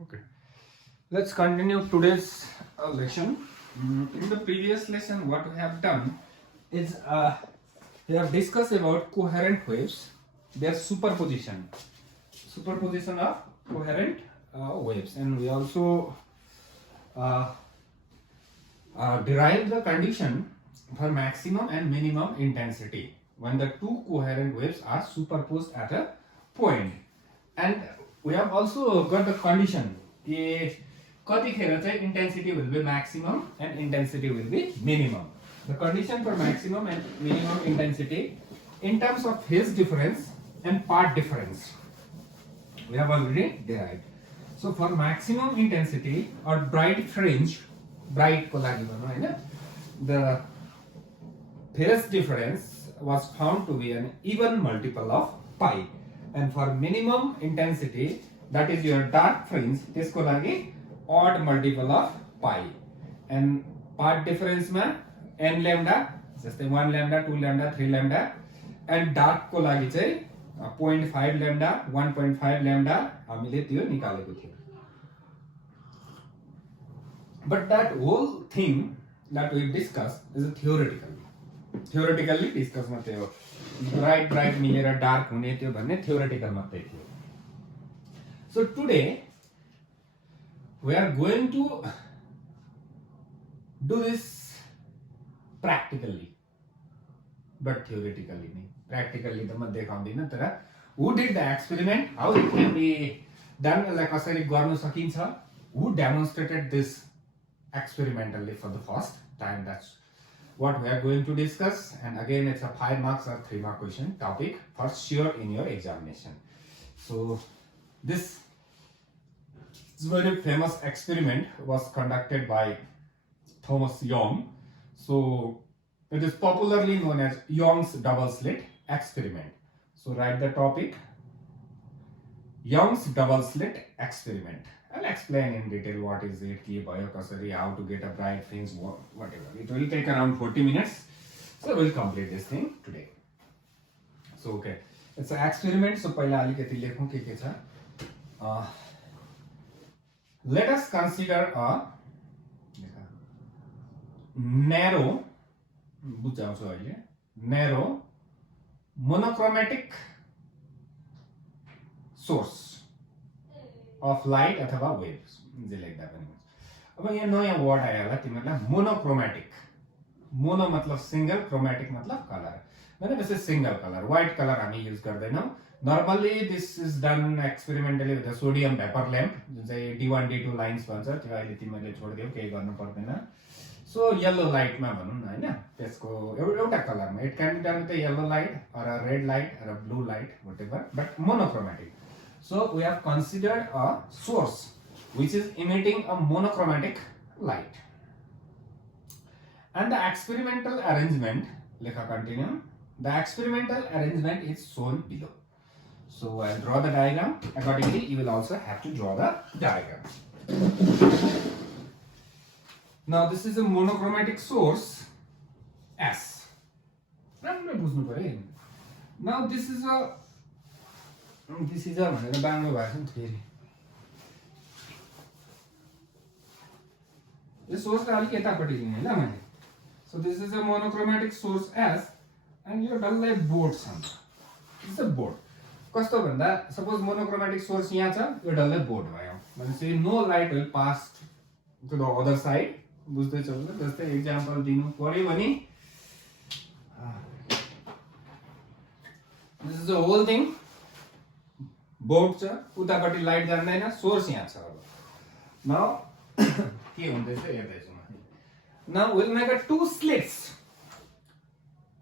Okay, let's continue today's lesson. In the previous lesson, what we have done is we have discussed about coherent waves, their superposition of coherent waves, and we also uh, derived the condition for maximum and minimum intensity when the two coherent waves are superposed at a point. And we have also got the condition कतिखेर चाहिँ intensity will be maximum and intensity will be minimum. The condition for maximum and minimum intensity in terms of phase difference and part difference we have already derived. So for maximum intensity or bright fringe, bright को लागि भनौं हैन, the phase difference was found to be an even multiple of pi, and for minimum intensity, that is your dark fringe, त्यसको लागि odd multiple of pi, and part difference मा n lambda जस्तै 1 lambda 2 lambda 3 lambda, and dark को लागि चाहिँ 0.5 lambda 1.5 lambda हामीले त्यो निकालेको थियो. But that whole thing that we discussed is a theoretically discuss मात्रै हो. Bright मिलेर dark हुने त्यो भन्ने theoretical मात्रै थियो. So today we are going to do this practically, but theoretically नै. Practically त म देखाउँदिन, तर who did the experiment, how it can be done, यसलाई कसरी गर्न सकिन्छ, who demonstrated this experimentally for the first time, that's what we are going to discuss. And again, it's a 5 marks or 3 mark question topic for sure in your examination. So this very famous experiment was conducted by Thomas Young. So it is popularly known as Young's double slit experiment. So write the topic, Young's double slit experiment. I'll explain in detail what is it, ke bhayo kasari, how to get a bright fringe, whatever. It will take around 40 minutes. So we'll complete this thing today. So okay, it's an experiment. So पहिला अलिकति लेखौं के छ. Let us consider a narrow monochromatic source of light अथवा waves जे लेख्दा पनि हुन्छ. अब यहाँ नयाँ वर्ड आयो होला तिमीहरुलाई, मोनोक्रोमेटिक. मोनो मतलब सिंगल, क्रोमेटिक मतलब कलर. भनेपछि सिंगल कलर, व्हाइट कलर हामी use गर्दैनौं. Normally this is done experimentally with a sodium vapor lamp, जुन चाहिँ D1 D2 लाइन्स भन्छ, त्यो अहिले तिमीले छोड्दियौ, केही गर्नु पर्दैन. So yellow light मा भनौं न हैन, त्यसको एउटा कलरमा, it can be done with a yellow light or a red light or a blue light, whatever, but monochromatic. So we have considered a source which is emitting a monochromatic light, and the experimental arrangement, lekha continue, the experimental arrangement is shown below. So I'll draw the diagram. Accordingly, you will also have to draw the diagram. Now this is a monochromatic source S. Now this is a भनेर बाङ्गो भएको छ फेरि. यो source अलिक यतापट्टि लिने ल मैले. So this is a monochromatic source S, and यो डल्लै बोर्ड छ. This is a board. कस्तो भन्दा सपोज मोनोक्रोमेटिक सोर्स यहाँ छ, यो डल्लै बोर्ड भयो भनेपछि no light will pass to the other side. बुझ्दै छ ल? जस्तै एक्जाम्पल दिनु पर्यो भने this is the whole thing. Board छ, उतापट्टि लाइट जान्दैन, सोर्स यहाँ छ. अब नाउ के हुँदैछ हेर्दै छु म. Now will make a two slits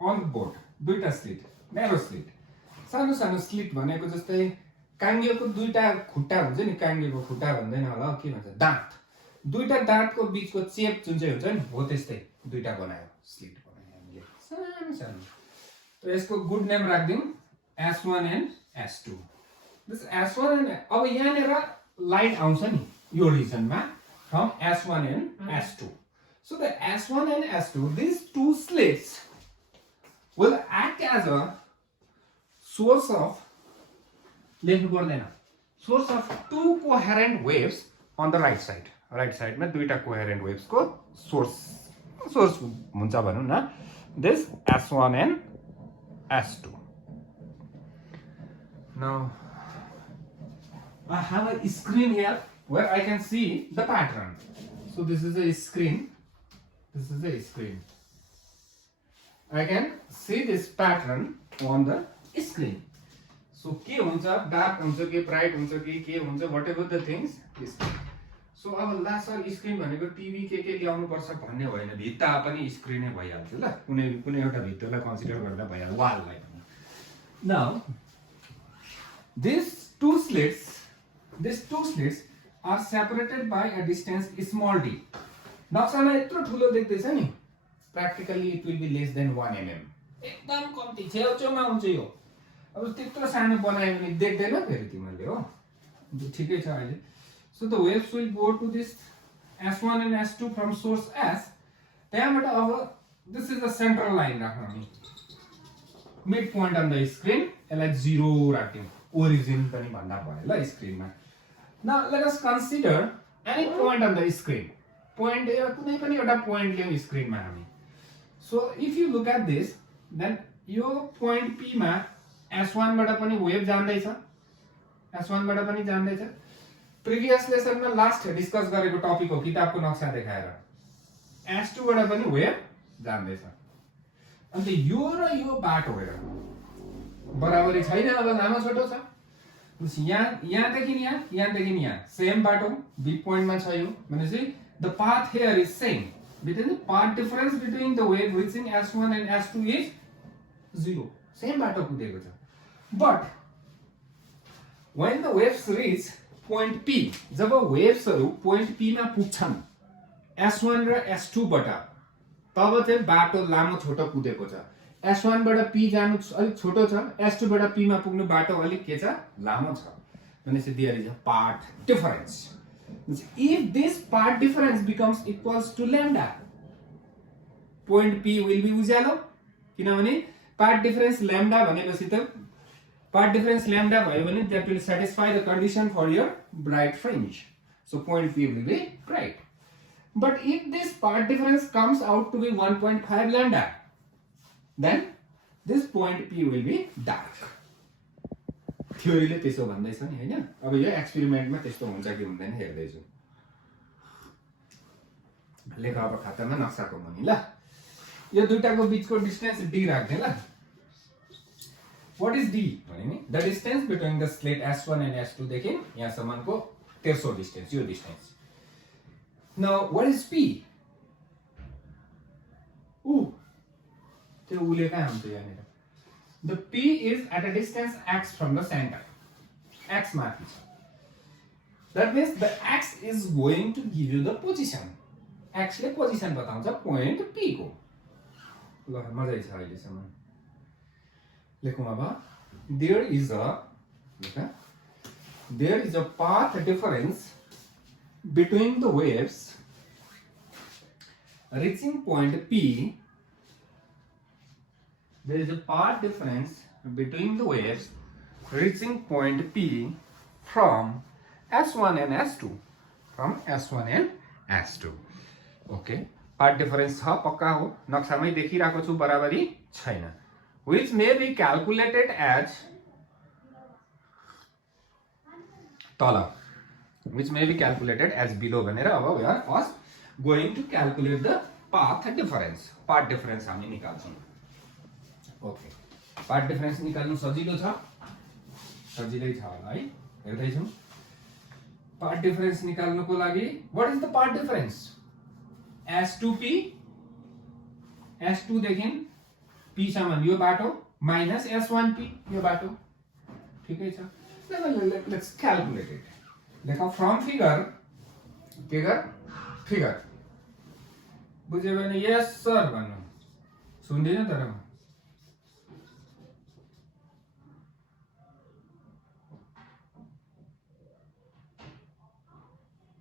on board. दुईटा स्लिट, न्यारो स्लिट, सानो सानो स्लिट भनेको जस्तै काङ्गेको दुईटा खुट्टा हुन्छ नि, काङ्गेको खुट्टा भन्दैन होला, के भन्छ, दाँत. दुईटा दाँतको बीचको चेप जुन चाहिँ हुन्छ नि, हो त्यस्तै दुईटा बनायो, स्लिट बनायो हामीले सानो सानो. त यसको गुड नेम राख्दियौ S1 and S2. This S1 and अब यहाँनेर लाइट आउँछ नि यो रिजनमा from S1 and S2. So the S1 and S2, these two slits will act as a source of, लेख्नु पर्दैन, source of two coherent waves on the right side. Right side मा दुईटा coherent waves को source हुन्छ भनौं न. This S1 and S2. Now I have a screen here where I can see the pattern. So this is a screen. This is a screen. I can see this pattern on the screen. So के हुन्छ, dark हुन्छ कि bright हुन्छ कि के हुन्छ, whatever the things is. So अब last screen भनेको टिभी के ल्याउनु पर्छ भन्ने होइन, भित्ता पनि स्क्रिनै भइहाल्छ ल, कुनै एउटा भित्तालाई कन्सिडर गर्दा भइहाल्छ, वाललाई पनि. Now these two slits are separated by a distance small d. नक्सामा यत्रो ठुलो देख्दैछ नि, practically it will be less than 1 mm. एकदम कम्ती छेउछेउमा हुन्छ यो. अब त्यत्रो सानो बनायो भने देख्दैन फेरि तिमीले हो. ठिकै छ अहिले. So the waves will go to this S1 and S2 from source S. त्यहाँबाट अब this is the central line राख्नु नि. Mid point on the screen यसलाई 0 राख्यौं. Origin पनि भन्दा भयो ल स्क्रिनमा. Now let us consider any point on the screen. Point कुनै पनि एउटा point लियौं स्क्रिनमा हामी. So if you look at this, then यो point P मा S1 बाट पनि वेभ जान्दैछ, S1 बाट पनि जान्दैछ. प्रिभियस लेसनमा लास्ट डिस्कस गरेको टपिक हो, किताबको नक्सा देखाएर S2 बाट पनि वेभ जान्दैछ. अन्त यो र यो बाटो हेर बराबरी छैन, अब लामो छोटो छ. यहाँदेखि यहाँ सेम बाटो बी पोइन्टमा छ यो भनेपछि the path here is same. Between the path difference between the wave reaching S1 and S2 is 0. Same बाटो कुदेको छ. But when the waves reach point P, job वेव्सहरु point P मा पुग्छन् S1 र S2 बाट, तब चाहिँ बाटो लामो छोटो कुदेको छ. S1 बाट P जानु अलिक छोटो छ, S2 बाट P मा पुग्नु बाटो अलिक के छ, लामो छ. भनेपछि there is a path difference. If this path difference becomes equals to lambda, point P will be उज्यालो, किनभने path difference lambda भनेपछि त path difference lambda भयो भने that will satisfy the condition for your bright fringe. So point P will be bright. But if this path difference comes out to be 1.5 lambda, then this point P will be dark. थ्योरीले त्यसो भन्दैछ नि हैन. अब यो एक्सपेरिमेन्टमा त्यस्तो हुन्छ कि हुँदैन हेर्दै छु. लेख अब खातामा नक्साको मुनि ल. यो दुईटाको बीचको डिस्टेन्स d राख्दै ल. What is d भने नि the distance between the slit S1 and S2 देखि यहाँसम्मको तेर्सो डिस्टेन्स, यो distance. Now what is p? त्यो उले कहाँ हुन्छ यहाँनिर? The P is at a distance x from the center. X माथि छ. That means the x is going to give you the position. X ले पोजिसन बताउँछ point P को. ल मजै छ अहिलेसम्म. लेखौँ अब. There is a path difference between the waves reaching point P. There is a path difference between the waves reaching point P from S1 and S2. From S1 and S2. Okay. Path difference छ पक्का हो. नक्सामै देखिरहेको छु बराबरी छैन. Which may be calculated as तल. Which may be calculated as below भनेर अब we are first going to calculate the path difference. Path difference हामी निकाल्छौं. Okay. Path difference निकाल्नु सजिलो छ. सजिलै छ होला है. हेर्दै छौं. Path difference निकाल्नुको लागि what is the path difference? S2P S2 देखि P सम्म यो बाटो minus S1P यो बाटो. ठिकै छ. Let's calculate it. लेखौं from figure बुझ्यो भने yes sir भन्नु. सुन्दैन तर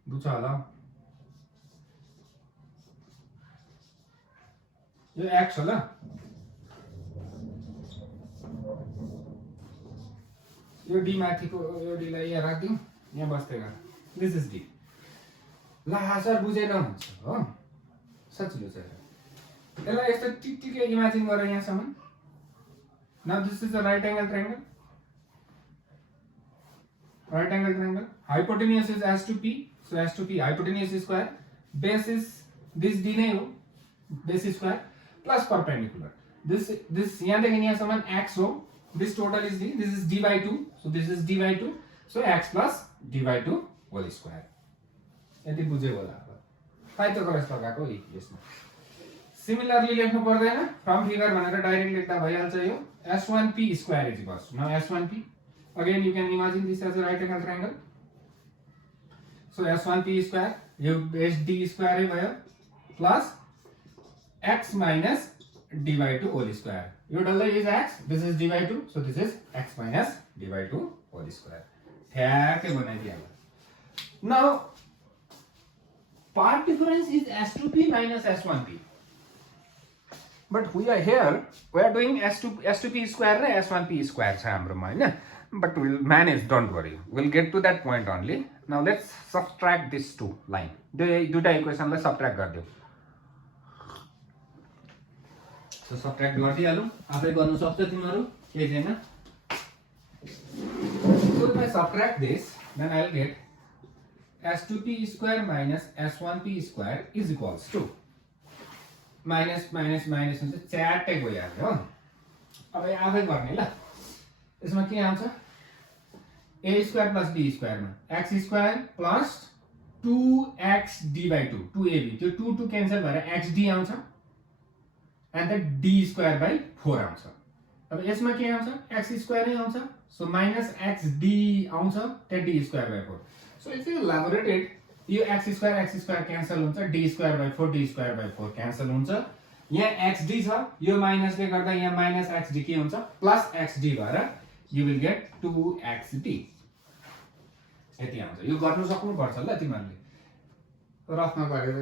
बुझ्छ होला. यो x होला. यो डी माथिको यो डी लाई यहाँ राख्दिउँ, यहाँ बस्दै गर। This is D. ला सर बुझेन हुन्छ हो, सजिलो छ। यसलाई यस्तो टिकटिकै इमेजिन गरेर यहाँसम्म। Now this is a right angle triangle. Right angle triangle. Hypotenuse is S to P. So S to P hypotenuse is square. Base is this D नै हो, base is square plus perpendicular. This यहाँ देखि यहाँसम्म x हो. This total is D. This is D by 2. So this is D by 2. So x plus D by 2 whole square. यति बुझ्यो होला अब। पाइथागोरस लगाएको इक्वेसन। सिमिलरली लेख्नु पर्दैन, फ्रम फिगर भनेर डाइरेक्ट लेख्दा भइहाल्छ यो। S1P square is equals to, now S1P again you can imagine this as a right angle triangle. So S1P square, you base D square भयो plus x minus D by 2 whole square. Your डल्लै is x, this is D by 2, so this is x minus D by 2 whole square. ठ्याक्कै बनाइदिहाल्नु। Now part difference is S2P minus S1P. But we are here, we are doing S2P square र S1P square छ हाम्रोमा हैन। But we'll manage, don't worry. We'll get to that point only. Now let's subtract these two line. दुईटा इक्वेसनलाई subtract गरिदिऊ। So subtract गरिदिहालौँ, आफै गर्नु सक्छ तिमीहरू, केही छैन। So if I subtract this, then I'll get S2P square minus S1P square is equals to minus minus minus हुन्छ, च्याट्टै गइहाल्यो हो। अब आफै गर्ने ल। यसमा के आउँछ? A square plus B square में x square plus 2x d by 2, 2ab, त्यो 2 cancel भएर xd आउँछ and then d square by 4 आउँछ। अब यसमा के आउँछ? x square नै आउँछ, so minus xd आउँछ, त्यहाँ d square by 4. So if you elaborate it, यो x square cancel हुन्छ, d square by 4, d square by 4 cancel हुन्छ। यहाँ xd छ, यो माइनस ले गर्दा यहाँ minus xd के हुन्छ? plus xd भएर you will get 2xd. यति आउँछ। यो गर्नु सक्नुपर्छ ल तिमीहरूले। रफमा गरेर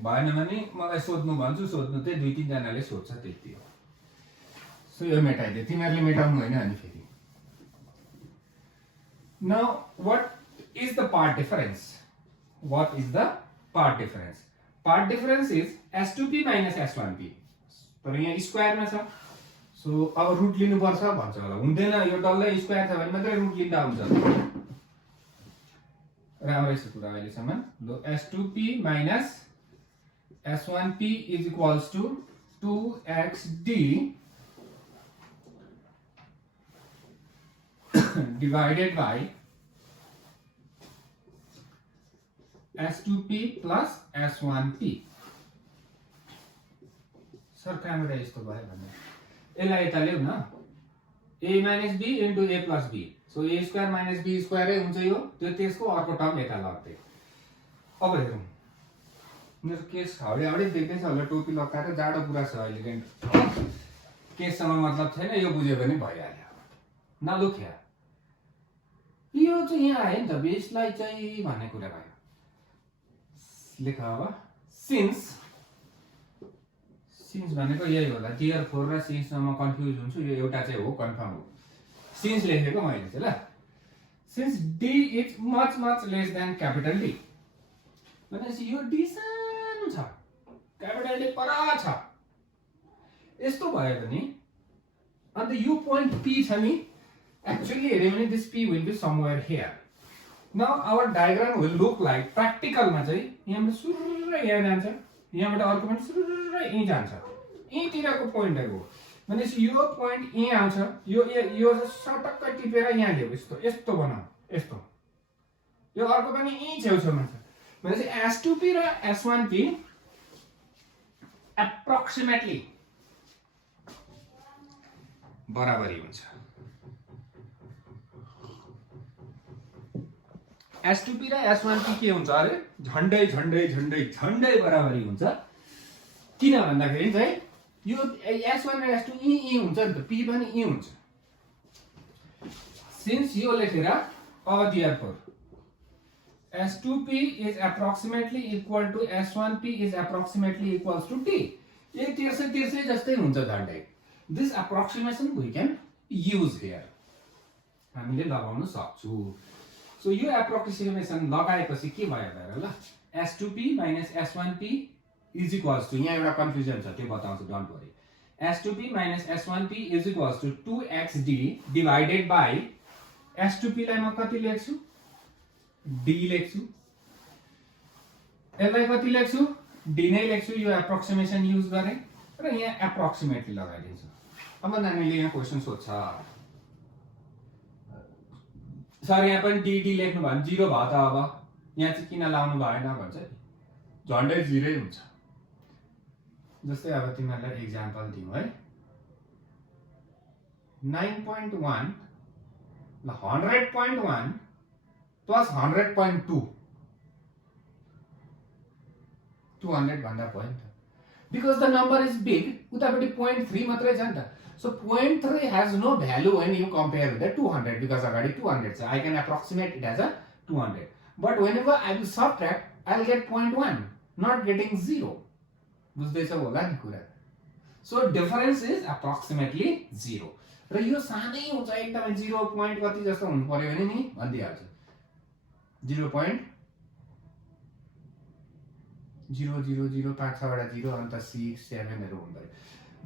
भएन भने मलाई सोध्नु भन्छु, सोध्नु चाहिँ 2-3 जनाले सोध्छ, त्यति हो। सो यो मेटाइदियो, तिमीहरूले मेटाउनु होइन अनि फेरि। Now what is the part difference? What is the part difference? Part difference is S2P minus S1P. तर यहाँ स्क्वायरमा छ, सो अब रुट लिनुपर्छ भन्छ होला। हुँदैन, यो डल्लै स्क्वायर छ भने मात्रै रुट लिँदा हुन्छ। राम्रै छ कुरा अहिलेसम्म। लो S2P minus S1P is equals to 2xd divided by S2P plus S1P. Sir कहाँबाट यस्तो भयो भन्ने यसलाई यता ल्याउ न। A minus B into A plus B. So A square minus B square है हुन्छ यो, त्यो त्यसको अर्को टर्म यता लग्दै। अब हेरौँ, मेरो केस हाउडे देख्दैछ होला, टोपी लगाएर जाडो पुरा छ अहिले। केससँग मतलब छैन, यो बुझ्यो भने भइहाल्यो। नलुख्या यो चाहिँ यहाँ आयो नि त, बेसलाई चाहिँ भन्ने कुरा भयो। लेख अब सिन्स भनेको यही होला। टियर 4 र सिन्समा म कन्फ्युज हुन्छु, यो एउटा चाहिँ हो, कन्फर्म हो। सिन्स लेखेको मैले चाहिँ ल। Since d is much much less than capital D भनेपछि यो d सानो छ, क्यापिटल D पर छ। यस्तो भयो भने अन्त यो पोइन्ट P छ नि, एक्चुअली हेर्यो भने this P will be somewhere here. Now our diagram will look like, प्र्याक्टिकलमा चाहिँ यहाँबाट सुरुर यहाँ जान्छ, यहाँबाट अर्को पनि सुरुर यहीँ जान्छ, यहीँतिरको पोइन्टहरू हो भनेपछि यो पोइन्ट यहीँ आउँछ, यो सटक्क टिपेर यहाँ ल्याऊ, यस्तो बनाऊ, यस्तो। यो अर्को पनि यहीँ छेउछाउमा छ भनेपछि S2P र S1P एप्रोक्सिमेटली बराबरी हुन्छ। S2P र S1P के हुन्छ अरे? झन्डै झन्डै झन्डै झन्डै बराबरी हुन्छ। किन भन्दाखेरि चाहिँ यो S1 र S2 यी हुन्छ नि त, P पनि यी हुन्छ। सिन्स यो लेखेर अब therefore S2P is approximately equal to S1P is approximately equals to T. ये तिर्सै जस्तै हुन्छ झन्डै। This approximation we can use here. हामीले लगाउन सक्छौं सो यो एप्रोक्सिमेसन लगाएपछि के भयो हेर ल S2p minus S1p is equals to यहाँ एउटा कन्फ्युजन छ त्यो बताउँछु don't worry S2p minus S1p is equals to 2xd divided by S2p लाई म कति लेख्छु d लेख्छु यसलाई कति लेख्छु d नै लेख्छु यो एप्रोक्सिमेसन युज गरे र यहाँ एप्रोक्सिमेटली लगाइदिन्छु अब नानीले यहाँ क्वेशन सोध्छ सर यहाँ पनि dd लेख्नु भयो भने 0 भयो त अब यहाँ चाहिँ किन लाउनु भएन भन्छ झन्डै 0 हुन्छ जस्तै अब तिमीहरुलाई एक्जाम्पल दिउँ है 9.1 ल 100.1 plus 100.2 200 भन्दा भयो नि त because the number is big उतापट्टि 0.3 मात्रै छ नि त so 0.3 has no value when you compare with the 200 because अगाडि 200 छ I can approximate it as a 200 but whenever I will subtract I'll get 0.1 not getting 0 बुझ्दैछ होला नि कुरा so difference is approximately 0 र यो सानै हुन्छ एकदमै 0 point कति जस्तो हुनु पर्यो भने नि भन्दिहाल्छ 0.0005 वटा 0 अन्त 6 7 हरु हुन्छ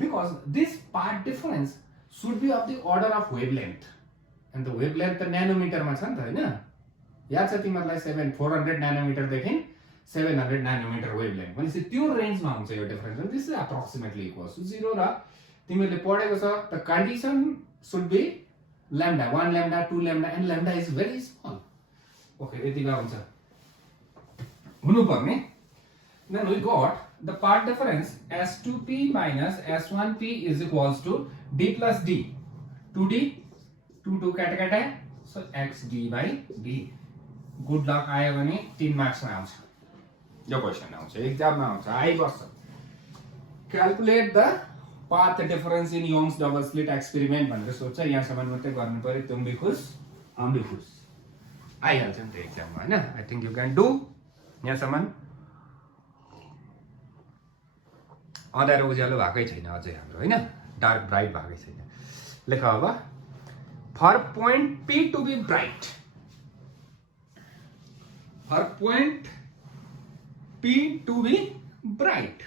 because this part difference should be of the order of wavelength and the wavelength त nanometer मा छ नि त हैन याद छ तिमीहरुलाई 400 nanometer देखि 700 nanometer wavelength भनेपछि त्यो रेन्जमा हुन्छ यो difference this is approximately equals to 0 र तिमीले पढेको छ the condition should be lambda 1 lambda 2 lambda and lambda is very small okay यति भए हुन्छ हुनु पर्ने then we got the part difference S2p minus S1p is equals to d plus d 2d 2 काटा so xd by d good luck आयो भने 3 marks मा आउँछ यो क्वेशन आउँछ एक्जाम मा आउँछ आइबस्छ calculate the path difference in Young's double slit experiment भनेर सोध्छ यहाँसम्म मात्रै गर्नु पर्यो तुम भी खुश हम भी खुश आइहाल्छ नि त एक्जाममा हैन I think you can do यहाँसम्म अँध्यारो उज्यालो भएकै छैन अझै हाम्रो हैन डार्क ब्राइट भएकै छैन लेख अब for point P to be bright for point P to be bright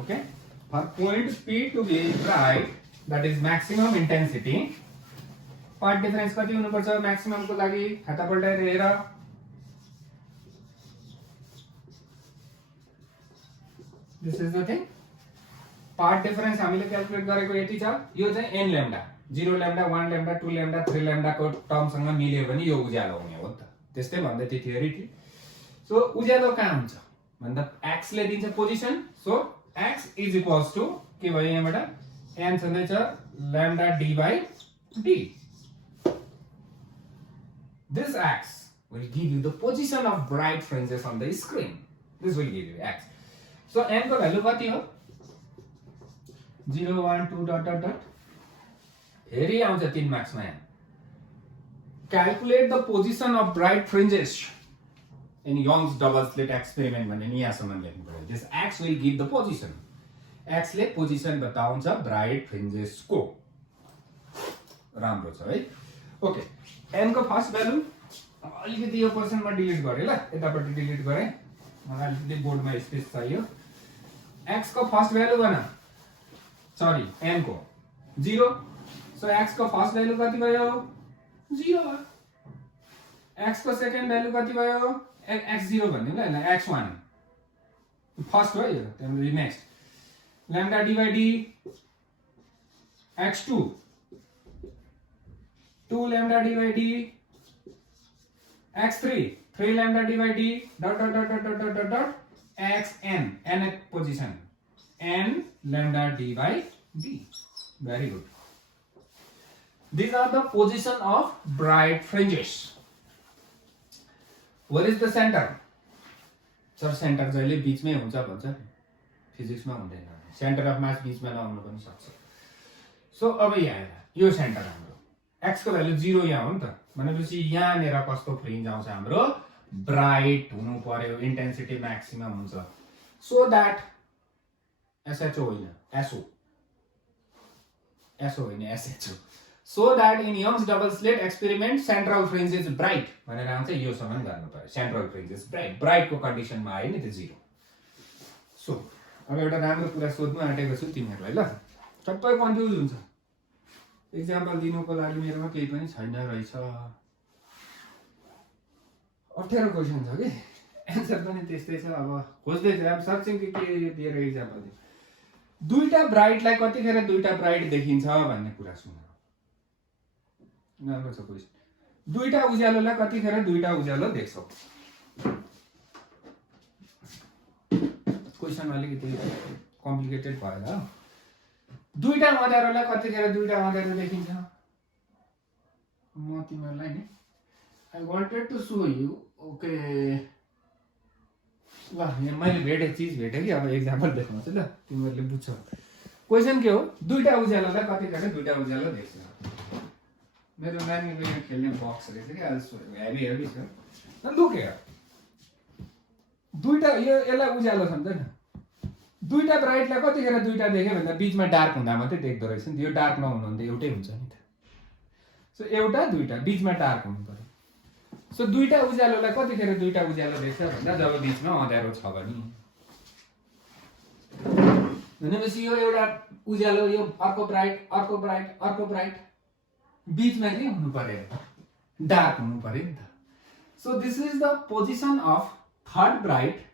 okay for point P to be bright that is maximum intensity part difference कति हुनु पर्छ maximum को लागि खाता पल्टाएर हेर this is the thing part difference हामीले calculate गरेको यति छ यो चाहिँ n lambda 0 lambda 1 lambda 2 lambda 3 lambda को टर्म सँग मिल्यो भने यो उज्यालो हुने हो त त्यस्तै भन्दै थियो थ्योरी सो उज्यालो कहाँ हुन्छ भन्दा x ले दिन्छ position so x is equals to के भयो यहाँबाट n छँदै छ lambda d by d this x will give you the position of bright fringes on the screen this will give you x so n को value कति हो 0 1 2 dot dot dot फेरि आउँछ 3 मार्क्स मा calculate the position of bright fringes in Young's double slit experiment भन्ने नि यहाँसम्म लेख्नु पर्यो this x will give the position x ले पोजिसन बताउँछ ब्राइट फ्रिन्जेस को राम्रो छ है ओके n को फर्स्ट भ्यालु अलिकति यो पर्सनमा डिलिट गरे ल यतापट्टि डिलिट गरे मलाई अलिकति बोर्डमा स्पेस चाहियो x को फर्स्ट भ्यालु भन सरी n को 0 सो x को फर्स्ट भ्यालु कति भयो 0 x को सेकेन्ड भ्यालु कति भयो x0 भन्दिनु ल हैन x1 फर्स्ट हो यो त्यसपछि next lambda d by d x2 2 lambda d by d x3 3 lambda d by d dot dot dot dot dot dot dot xn nth position n lambda d by d very good these are the position of bright fringes where is the center sir centre जहिले बीचमै हुन्छ भन्छ फिजिक्समा हुँदैन centre of मास बीचमा नहुन पनि सक्छ so अब यहाँ यो सेन्टर हाम्रो x को भ्यालु 0 यहाँ हो नि त भनेपछि यहाँ नेर कस्तो फ्रिन्ज आउँछ हाम्रो ब्राइट हुनु पर्यो इन्टेन्सिटी म्याक्सिमम हुन्छ सो दैट SHO होइन SO एसओ होइन एसएच हो so that in youngs double slit experiment central fringe is bright भनेर आउँछ योसम्म गर्नु पर्यो सेन्ट्रल फ्रिन्ज इज ब्राइट ब्राइटको कन्डिसनमा आयो नि त्यो 0 सो अब एउटा राम्रो कुरा सोध्नु आँटेको छु तिमीहरूलाई ल सबै कन्फ्युज हुन्छ इक्जाम्पल दिनुको लागि मेरोमा केही पनि छैन रहेछ अप्ठ्यारो क्वेसन छ कि एन्सर पनि त्यस्तै छ अब खोज्दै थियो अब सर्चिङ के दिएर इक्जाम्पल दियो दुईटा ब्राइटलाई कतिखेर दुईटा ब्राइट देखिन्छ भन्ने कुरा सुन राम्रो छ क्वेसन दुईटा उज्यालोलाई कतिखेर दुईटा उज्यालो देख्छौ क्वेसन अलिकति कम्प्लिकेटेड भएन हो दुईटा अँध्यारोलाई कतिखेर दुईटा अँध्यारो देखिन्छ म तिमीहरूलाई नि I wanted to show you okay ल यहाँ मैले भेटेँ चिज भेटेँ कि अब एक्जाम्पल देख्नुहोस् ल तिमीहरूले बुझ्छौ क्वेसन के हो दुईटा उज्यालोलाई कतिखेर दुईटा उज्यालो देख्छ मेरो नानीको यहाँ खेल्ने बक्स रहेछ कि आज हेभी हेभी छ लुक हेयर दुईटा यो यसलाई उज्यालो छ नि त दुईटा ब्राइटलाई कतिखेर दुईटा देख्यो भन्दा बिचमा डार्क हुँदा मात्रै देख्दो रहेछ नि यो डार्क नहुनु भने त एउटै हुन्छ नि त सो एउटा दुईटा बिचमा डार्क हुनु पर्यो सो दुईटा उज्यालोलाई कतिखेर दुईटा उज्यालो देख्छ भन्दा जब बिचमा अँध्यारो छ भने भनेपछि यो एउटा उज्यालो यो अर्को ब्राइट अर्को ब्राइट अर्को ब्राइट बिचमा के हुनु पर्यो डार्क हुनु पर्यो नि त so this is the position of third bright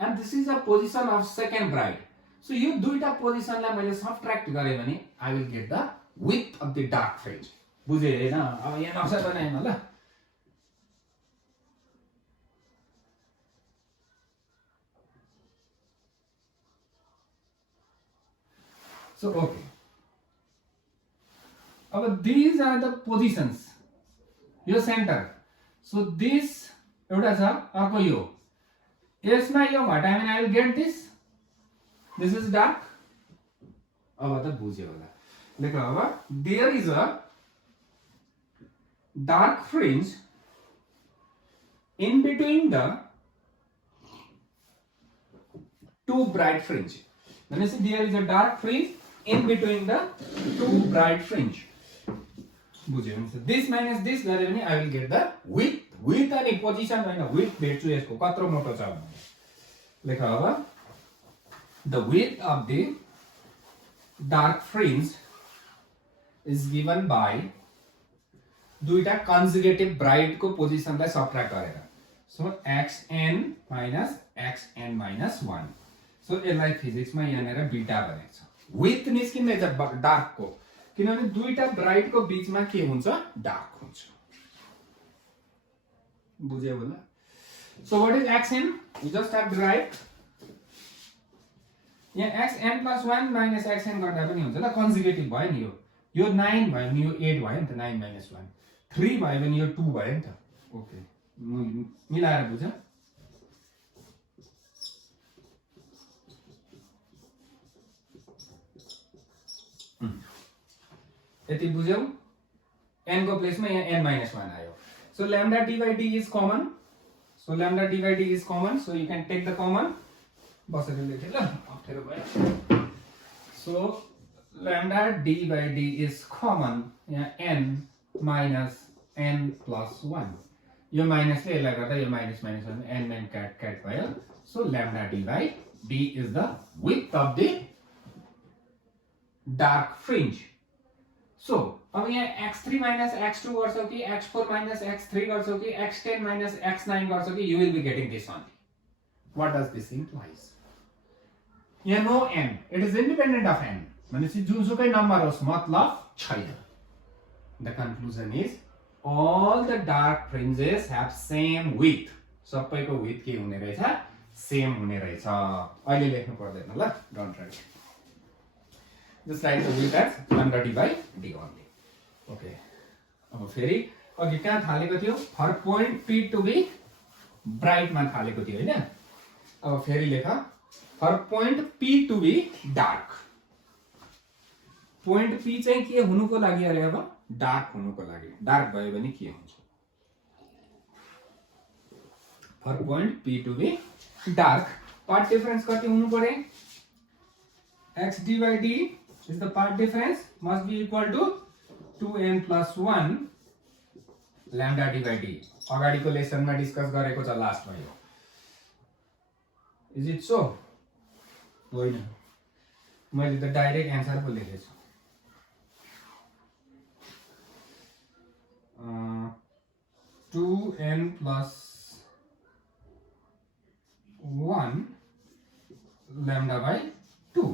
and this is the position of second bright so यो दुईटा पोजिसनलाई मैले सबट्र्याक्ट गरेँ भने I will get the width of the dark fringe बुझेँ होइन अब यहाँ नक्सा बनाएन ल So okay. अब these are the positions. यो सेन्टर. So this एउटा छ अर्को यो. यसमा यो घटायो भने I will get this. This is dark. अब त बुझ्यो होला. लेख अब there is a dark fringe in between the two bright fringe. भनेपछि there is a dark fringe in between the two bright fringe. बुझ्यो नि this minus this गरे भने I will get the width अनि पोजिसन हैन width भेट्छु यसको कत्रो मोटो छ लेख अब the width of the dark fringe is given by दुईटा कन्जुगेटिभ ब्राइट को पोजिसनलाई सबट्र्याक्ट गरेर so xn minus xn minus 1 so यसलाई फिजिक्समा यहाँनिर बीटा भनेको छ विथ निस्किँदैछ डार्क को किनभने दुईटा ब्राइट को बीचमा के हुन्छ डार्क हुन्छ बुझ्यो होला so what is xn we just have derive यहाँ xn + 1 - xn गर्दा पनि हुन्छ ल कन्जुगेटिभ भयो नि यो 9 भयो नि यो 8 भयो नि त 9 - 1 3 भयो भने यो 2 भयो नि त ओके मिलाएर बुझ्यौ यति बुझ्यौ n को प्लेसमा यहाँ n - 1 आयो so lambda d by d is common so lambda d by d is common so you can take the common बसेर लेखे ल अप्ठ्यारो भयो so lambda d by d is common यहाँ n minus n plus 1 यो माइनसले यसलाई गर्दा यो minus minus n n cat भयो so lambda d by d is the width of the dark fringe so अब यहाँ x3 minus x2 गर्छौ कि x4 minus x3 गर्छौ कि x10 minus x9 गर्छौ कि you will be getting this only what does this implies यहाँ no n it is independent of n भनेपछि जुनसुकै नम्बर होस् मतलब छैन the conclusion is all the dark fringes have same width सबैको width के हुने रहेछ सेम हुने रहेछ अहिले लेख्नु पर्दैन ल don't right just write the width as lambda d by d only okay अब फेरि अघि कहाँ थालेको थियो for point p to be bright मा थालेको थियो हैन अब फेरि लेख for point p to be dark point p चाहिँ के हुनुको लागि अरे अब डार्क हुनुको लागि डार्क भयो भने के हुन्छ for point p to be dark path difference कति हुनु पर्यो x d by d is the part difference must be equal to 2n plus 1 lambda d by d. अगाडिको लेसनमा डिस्कस गरेको छ लास्टमा यो. Is it so? होइन, मैले त डाइरेक्ट एन्सर पो लेखेछु. 2n plus 1 lambda by 2.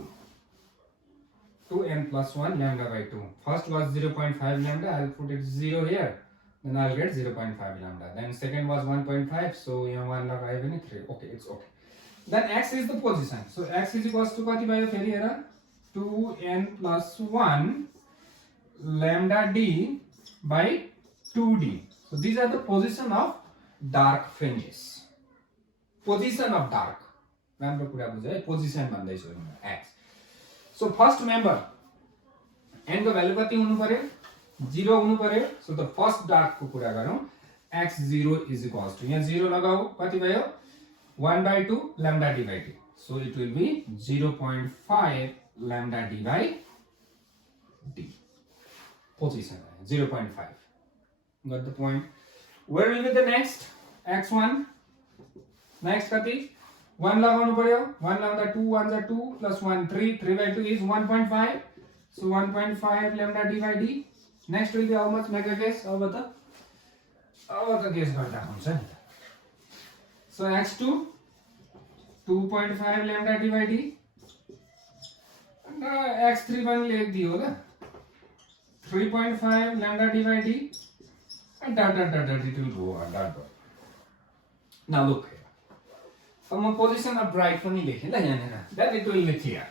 2n plus 1 lambda by 2. First was 0.5 lambda. I'll put it 0 here. Then I'll get 0.5 lambda. Then second was 1.5. So here 1 लगायो भने 3. Okay, it's okay. Then x is the position. So x is equals to कति भयो फेरि हेर 2n plus 1 lambda d by 2d. So these are the position of dark fringes. Position of dark. राम्रो कुरा बुझ्यो है, पोजिसन भन्दैछु x. So first member n को भ्यालु कति हुनु पर्यो 0 हुनु पर्यो. So the first dark को कुरा गरौँ x0 is equals to यहाँ 0 लगाऊ कति भयो 1/2 lambda d by d. So it will be 0.5 lambda d by d. Position 0.5. Got the point? Where will be the next x1? Next कति 1 लगाउनु पर्यो 1 लगाउँदा 2 1 जा 2 plus 1 3 3/2 is 1.5. So 1.5 lambda d by d. Next will be how much? Make a guess. अब त guess गर्दा हुन्छ नि. So x2 2.5 lambda d by d. And x3 पनि लेखिदियो होला 3.5 lambda d by d. And dot it will go on dot. Now look here. अब म position of bright पनि लेखेँ ल यहाँनिर. Then it will be clear.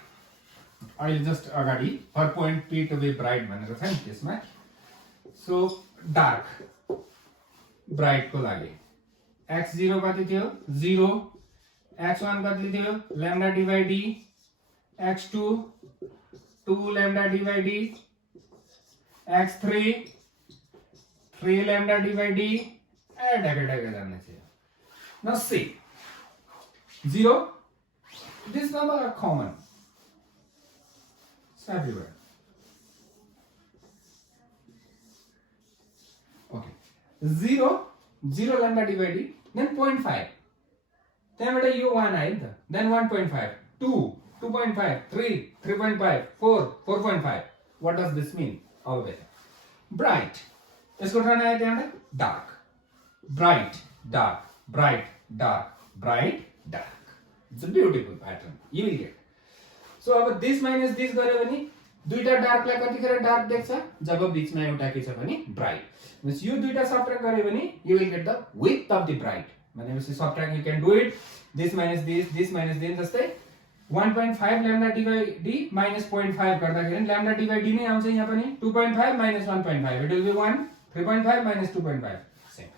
अहिले जस्ट अगाडि हर point P to be bright भनेर छ नि त्यसमा. सो डार्क ब्राइट को लागि x0 कति थियो 0, x1 कति थियो lambda d by d, x2 2 lambda d by d, x3 3 lambda d by d. ढाके जाने चाहिए. Now see 0, this number are common. It's everywhere. Okay. 0 lambda d by d, then 0.5. Then what you 1 आयो नि त. Then 1.5, 2, 2.5, 3, 3.5, 4, 4.5. What does this mean? All the way. Bright. यसको turn आयो त्यहाँबाट dark. Bright, dark, bright, dark, bright, dark. It's a beautiful pattern. You will get. So अब this minus this गर्यो भने दुईटा डार्कलाई कतिखेर डार्क देख्छ जब बीचमा एउटा के छ भने ब्राइट. Means यो दुईटा सबट्र्याक्ट गर्यो भने you will get the width of the bright. भनेपछि subtract you can do it. This minus this minus this जस्तै 1.5 lambda d by d minus 0.5 गर्दाखेरि lambda d by d नै आउँछ यहाँ पनि 2.5 minus 1.5 it will be 1. 3.5 minus 2.5 same.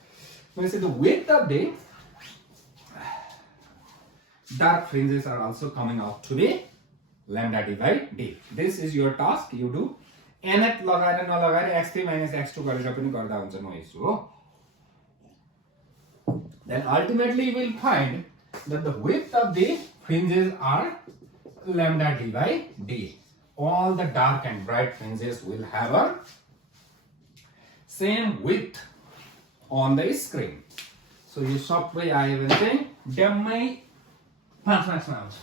When I say the width of the dark fringes are also coming out to be lambda d by d. This is your task. You do nth लगाएर नलगाएर x3 minus x2 गरेर पनि गर्दा हुन्छ no issue हो. Then ultimately you will find that the width of the fringes are lambda d by d. All the dark and bright fringes will have a same width on the screen. So you सबै आयो भने चाहिँ ड्याममै 5 मार्क्समा आउँछ.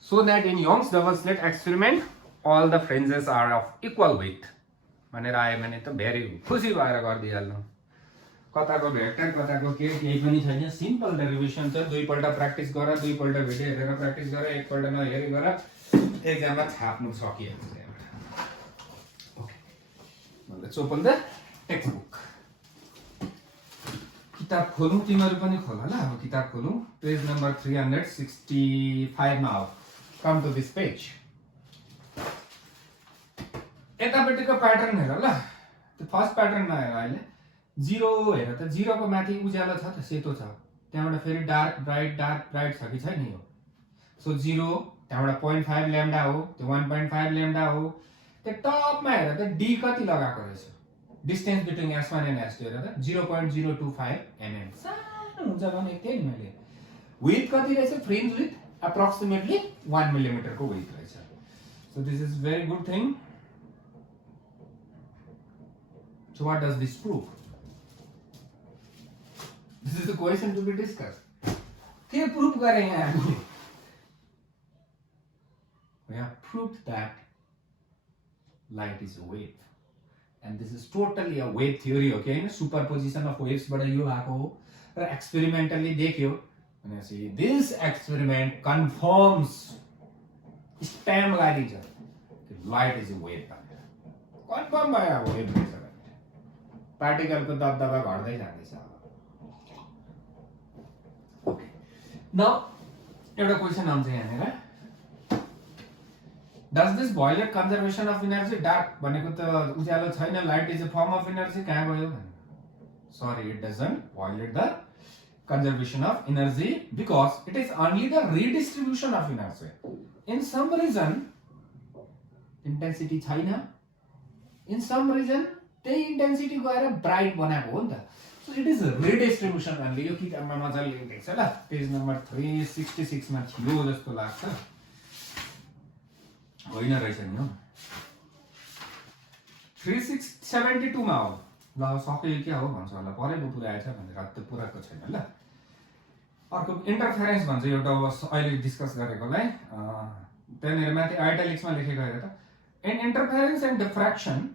So that in Young's double slit experiment all the fringes are of equal width. भनेर आयो भने त very खुसी भएर गरिदिइहाल्नु. कताको भेक्टर कताको के केही पनि छैन. सिम्पल डेरिभेसन छ. दुईपल्ट प्र्याक्टिस गर, दुईपल्ट भिडियो हेरेर प्र्याक्टिस गर, एकपल्ट नहेरी गर, एक्जाममा छाप्नु सकिहाल्छ. Okay. Let's open the textbook. किताब खोलौं. तिमीहरु पनि खोल ल. अब किताब खोलौं. पेज नम्बर 365 मा आऊ. Come to this page. यतापट्टिको प्याटर्न हेर ल. त्यो फर्स्ट प्याटर्न नहेर अहिले 0 हेर त 0 को माथि उज्यालो छ त सेतो छ. त्यहाँबाट फेरि डार्क ब्राइट छ कि छैन यो. सो 0 त्यहाँबाट 0.5 ल्याम्डा हो, त्यो 1.5 ल्याम्डा हो. त्यो टपमा हेर त डी कति लगाएको रहेछ. Distance between s1 and s2 हेर त 0.025 mm. सानो हुन्छ भने त्यही नि मैले. विड्थ कति रहेछ फ्रिन्ज विड्थ अप्रोक्सिमेटली 1 मिलिमिटर को विड्थ रहेछ. So this is very good thing. So what does this prove? This is the question to be discussed. के prove करें यहाँ? We have proved that light is a wave, and this is totally a wave theory. Okay, superposition of waves but यो आको हो र experimentally देखियो भनेपछि this experiment confirms stamp लगाइदिन्छ light is a wave भनेर कन्फर्म भयो अब wave रहेछ भनेर पार्टिकल को दबदबा घट्दै जाँदैछ अब ओके नाउ एउटा क्वेशन आउँछ यहाँनेर Does this violate conservation of energy? Dark भनेको त उज्यालो छैन light is a form of energy कहाँ गयो Sorry, it doesn't violate the conservation of energy because it is only the redistribution of energy. In some region intensity छैन in some region त्यही intensity गएर bright बनाएको हो नि त So it is redistribution only. यो किताबमा मजाले लेखेको छ ल पेज नम्बर 366 मा थियो जस्तो लाग्छ होइन रहेछ नि हो 372 मा हो ल सक्यो क्या हो भन्छ होला परेको पुराएछ भनेर त्यो पुराको छैन ल अर्को इन्टरफेरेन्स भन्छ एउटा अहिले डिस्कस गरेकोलाई त्यहाँनिर माथि आइटालिक्समा लेखेको हेर त in interference and diffraction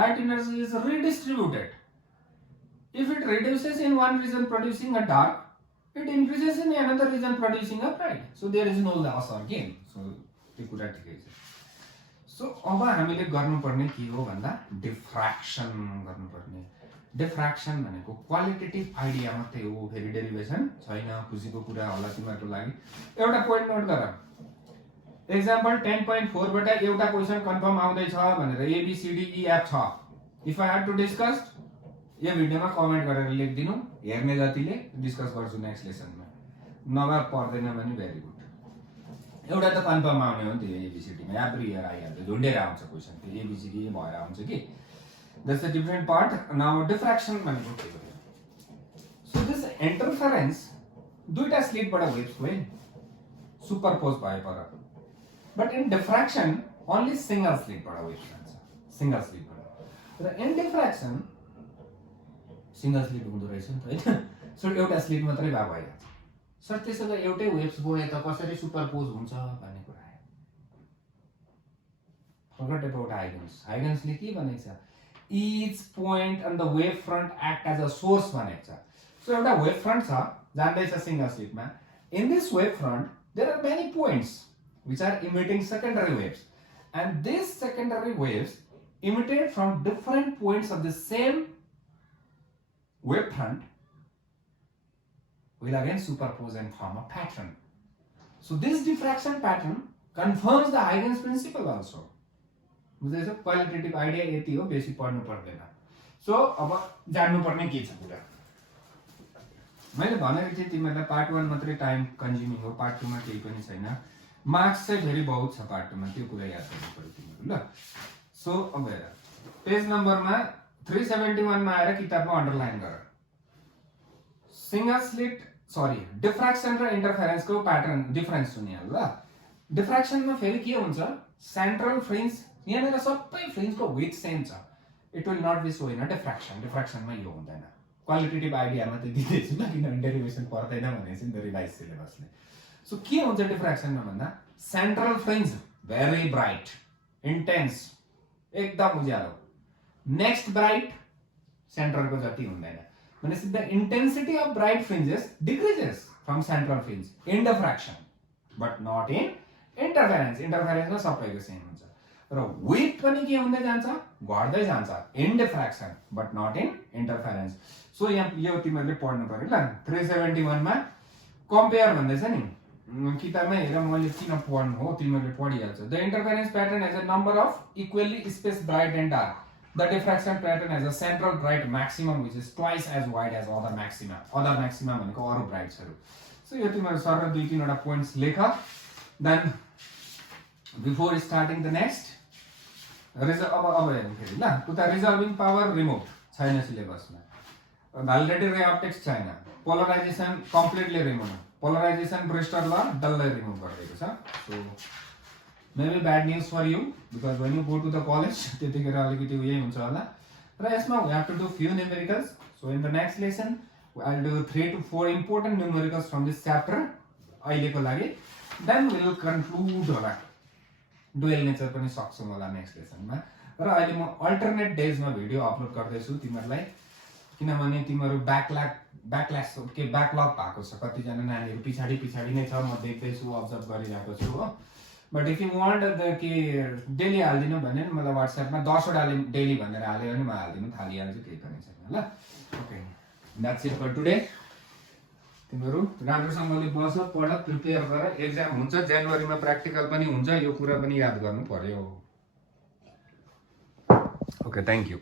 light energy is redistributed if it reduces in one region producing a dark it increases in another region producing a bright so there is no loss or gain so त्यो कुरा ठिकै छ so अब हामीले गर्नुपर्ने के हो भन्दा डिफ्र्याक्सन गर्नुपर्ने डिफ्र्याक्सन भनेको क्वालिटेटिभ आइडिया मात्रै हो फेरि डेरिभेसन छैन खुसीको कुरा होला तिमीहरुको लागि एउटा पोइन्ट नोट गर एक्जाम्पल 10.4 बाट एउटा क्वेशन कन्फर्म आउँदै छ भनेर A B C D E F छ if I had to discuss यो भिडियोमा कमेन्ट गरेर लेखिदिनु हेर्ने जतिले डिस्कस गर्छु नेक्स्ट लेसनमा नभए पर्दैन भने भेरी गुड एउटा त कन्फर्म आउने हो नि त्यो एबीसीडी मा एभ्री इयर आइहाल्छ झुन्डेर आउँछ क्वेशन त्यो एबीसीडी भएर आउँछ कि that's a different part now diffraction भनेको के हो सो दिस इन्टरफेरेन्स दुईटा स्लिटबाट वेभ्स गयो सुपरपोज भए पर but in diffraction only single स्लिटबाट वेभ्स जान्छ सिंगल स्लिटबाट र इन डिफ्र्याक्सन सिंगल स्लिट हुँदो रहेछ नि त हैन सो एउटा स्लिट मात्रै भए भइहाल्छ सर त्यसो भए एउटै वेभ्स गए त कसरी सुपरपोज हुन्छ भन्ने कुरा आयो फर्गट अबाउट हाइगन्सले के भनेको छ each point on the wave front act as a source भनेको छ सो एउटा वेभ फ्रन्ट छ जाँदै छ single स्लिटमा in this wave front there are many points which are emitting secondary waves and these secondary waves emitted from different points of the same wave front will again superpose and form a pattern. So this diffraction pattern confirms the Huygens principle also. बुझ्दैछ qualitative idea यति हो बेसी पढ्नु पर्दैन so अब जान्नु पर्ने के छ कुरा मैले भनेको थिएँ तिमीहरुलाई पार्ट 1 मात्रै टाइम कन्ज्युमिङ हो पार्ट 2 मा केही पनि छैन मार्क्स चाहिँ भेरी बहुत छ पार्ट 2 मा त्यो कुरा याद गर्नु पर्यो तिमीहरु ल सो अब हेर पेज नम्बरमा 371 मा आएर किताबमा अन्डरलाइन गर सिंगल स्लिट सरी डिफ्र्याक्सन र इन्टरफेरेन्स को प्याटर्न डिफरेन्स सुनिया ल डिफ्र्याक्सन मा फेरि के हुन्छ सेन्ट्रल फ्रिन्ज यहाँनेर सबै फ्रिन्ज को विड्थ सेम छ it will not be so in diffraction मा यो हुँदैन क्वालिटेटिभ आइडिया मात्रै दिदैछु ल किनभने डेरिभेसन पर्दैन भनेपछि नि रिभाइज सिलेबसले सो के हुन्छ डिफ्र्याक्सन मा भन्दा central fringe very bright intense एकदम उज्यालो नेक्स्ट ब्राइट सेन्टर को जति हुँदैन भनेपछि the intensity of bright fringes decreases from central fringe in diffraction but not in interference मा सबैको सेम हुन्छ र width पनि के हुँदै जान्छ घट्दै जान्छ in diffraction but not in interference so यहाँ यो तिमीहरुले पढ्नु पर्यो ल 371 मा कम्पेयर भन्दैछ नि किताबमा हेर मैले किन पढ्नु हो तिमीहरुले पढिहाल्छ the interference pattern has a number of equally spaced bright and dark The diffraction pattern has a central bright maximum which is twice as wide as other maxima. Other maxima भनेको अरु ब्राइट्सहरु. So यो तिम्रो sir र दुई तीनवटा points लेख. Then before starting the next अब हेरौँ फेरि ल. उता रिजर्भिङ पावर रिमूभ छैन सिलेबसमा. भ्यालिडेटेड रे अप्टिक्स छैन. Polarisation completely remove. Polarisation Brewster law डल्लै रिमूभ गरिएको छ. So Maybe bad news for you because when you go to the college, त्यतिखेर अलिकति उयै हुन्छ होला र यसमा we have to do few numericals. So in the next lesson I'll do 3 to 4 important numericals from this chapter अहिलेको लागि. Then we will conclude होला. डुअल नेचर पनि सक्छौँ होला नेक्स्ट लेसनमा. र अहिले म अल्टरनेट डेजमा भिडियो अपलोड गर्दैछु तिमीहरूलाई, किनभने तिमीहरू ब्याकलग भएको छ. कतिजना नानीहरू पछाडि नै छ, म देख्दैछु, अब्जर्भ गरिरहेको छु हो. बट इफ यु वान्ट कि डेली हालिदिनु भने मलाई व्हाट्सएपमा 10 वटा डेली भनेर हाल्यो भने म हालिदिनु थालिहाल्छु, केही पनि छैन ल. Okay, that's it for today. तिमीहरू राम्रोसँगले बस, पढ, प्रिपेयर गर. एक्जाम हुन्छ जनवरीमा, प्र्याक्टिकल पनि हुन्छ, यो कुरा पनि याद गर्नु पर्यो. Okay, thank you.